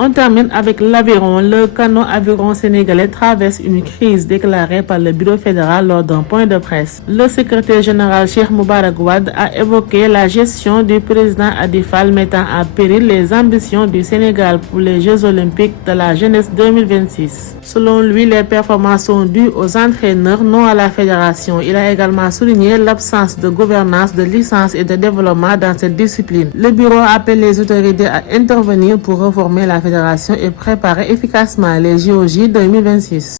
On termine avec l'aviron. Le canot-aviron sénégalais traverse une crise déclarée par le bureau fédéral lors d'un point de presse. Le secrétaire général Cheikh Moubarak Wade a évoqué la gestion du président Hady Fall mettant en péril les ambitions du Sénégal pour les Jeux olympiques de la jeunesse 2026. Selon lui, les performances sont dues aux entraîneurs, non à la fédération. Il a également souligné l'absence de gouvernance, de licence et de développement dans cette discipline. Le bureau appelle les autorités à intervenir pour reformer la fédération et préparer efficacement les JOJ 2026.